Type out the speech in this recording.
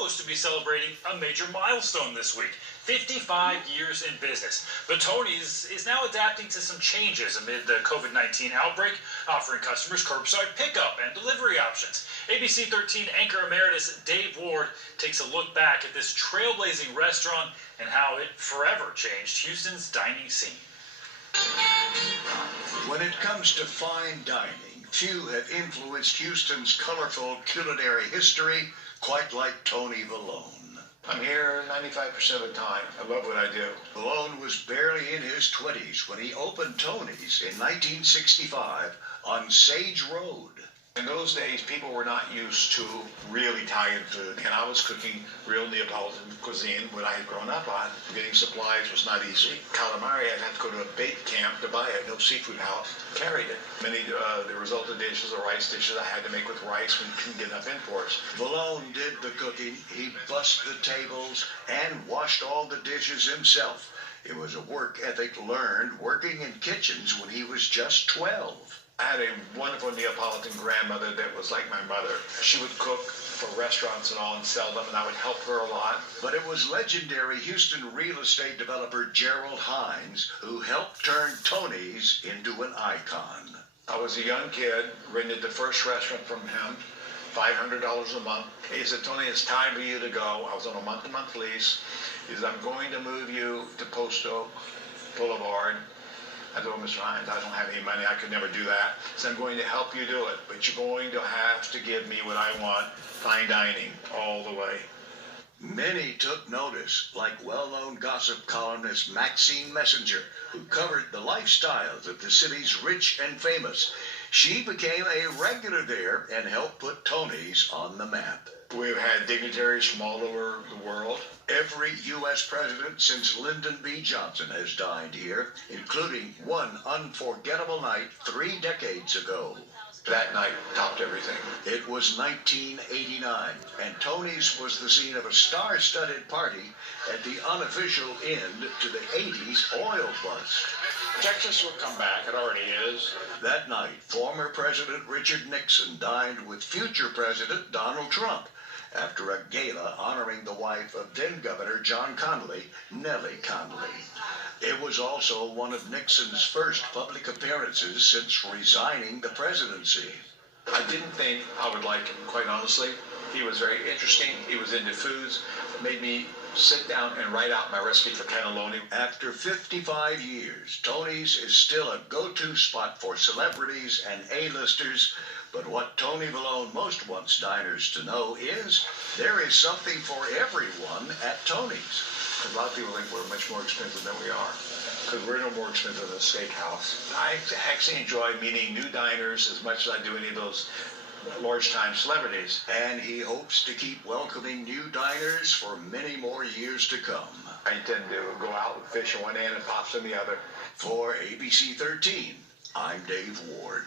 supposed to be celebrating a major milestone this week. 55 years in business. But Tony's is now adapting to some changes amid the COVID-19 outbreak, offering customers curbside pickup and delivery options. ABC 13 anchor emeritus Dave Ward takes a look back at this trailblazing restaurant and how it forever changed Houston's dining scene. When it comes to fine dining, few have influenced Houston's colorful culinary history quite like Tony Vallone. I'm here 95% of the time. I love what I do. Vallone was barely in his 20s when he opened Tony's in 1965 on Sage Road. In those days, people were not used to real Italian food, and I was cooking real Neapolitan cuisine, what I had grown up on. Getting supplies was not easy. Calamari, I'd have to go to a bait camp to buy it. No seafood house carried it. Many the resultant dishes are rice dishes I had to make with rice when you couldn't get enough imports. Vallone did the cooking. He bussed the tables and washed all the dishes himself. It was a work ethic learned working in kitchens when he was just 12. I had a wonderful Neapolitan grandmother that was like my mother. She would cook for restaurants and all and sell them, and I would help her a lot. But it was legendary Houston real estate developer Gerald Hines who helped turn Tony's into an icon. I was a young kid, rented the first restaurant from him, $500 a month. He said, Tony, it's time for you to go. I was on a month-to-month lease. He said, I'm going to move you to Post Oak Boulevard. I told Mr. Hines, I don't have any money. I could never do that. So I'm going to help you do it. But you're going to have to give me what I want, fine dining, all the way. Many took notice, like well-known gossip columnist Maxine Messenger, who covered the lifestyles of the city's rich and famous. She became a regular there and helped put Tony's on the map. We've had dignitaries from all over the world. Every U.S. president since Lyndon B. Johnson has dined here, including one unforgettable night 3 decades ago. That night topped everything. It was 1989, and Tony's was the scene of a star-studded party at the unofficial end to the 80s oil bust. Texas will come back. It already is. That night, former President Richard Nixon dined with future President Donald Trump after a gala honoring the wife of then-Governor John Connally, Nellie Connally. It was also one of Nixon's first public appearances since resigning the presidency. I didn't think I would like him, quite honestly. He was very interesting. He was into foods. It made me sit down and write out my recipe for cannelloni. After 55 years, Tony's is still a go-to spot for celebrities and A-listers. But what Tony Vallone most wants diners to know is there is something for everyone at Tony's. A lot of people think we're much more expensive than we are, because we're no more expensive than a steakhouse. I actually enjoy meeting new diners as much as I do any of those large-time celebrities. And he hopes to keep welcoming new diners for many more years to come. I intend to go out and fish on one end and pops on the other. For ABC 13, I'm Dave Ward.